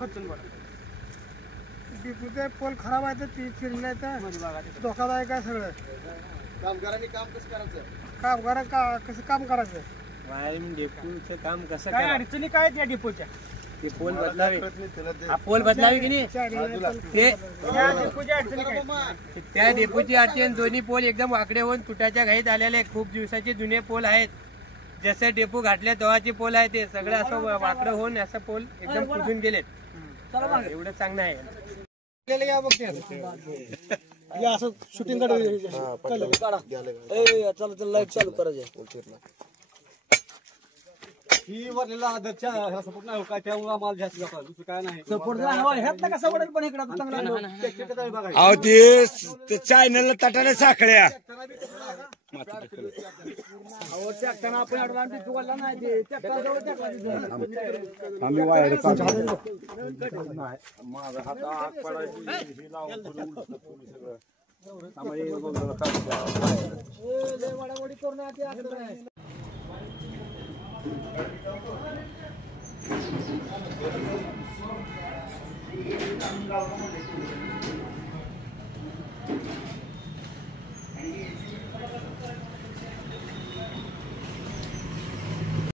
खर्चून बघा. डिपूचे पोल खराब आहे तर चिरले तर धोकादायक आहे सगळं. कामगारांनी काम कसं करायचं? कामगार कसं काम करायचं? वायरिंग डेपोचं काम कसं काय करा? अडचणी काय आहेत या डिपोच्या? ते पोल बदलावे, हा पोल बदलावे की नाही ते या डिपोच्या अडचणी काय आहेत? त्या डेपोची अडचण दोन्ही पोल एकदम वाकडे होऊन तुटाच्या घाईत आलेले खूप दिवसाचे जुने पोल आहेत. जसे डेपो घातले तेव्हाचे पोल आहे ते सगळं असं वाकडं होऊन असं पोल एकदम फुटून गेलेत. एवढं चांगलं आहे. असं शूटिंग काढा. लाईट चालू करायचं. ही वरलेला आदरच्या सपोर्ट नाही काय त्यामुळे आम्हाला जास्त जातात दुसरं काय नाही. सपोर्ट ह्यात कसा वडेल पण इकडे चांगला अहो ते चायनल तटाला साखळ्या आम्ही वायर करून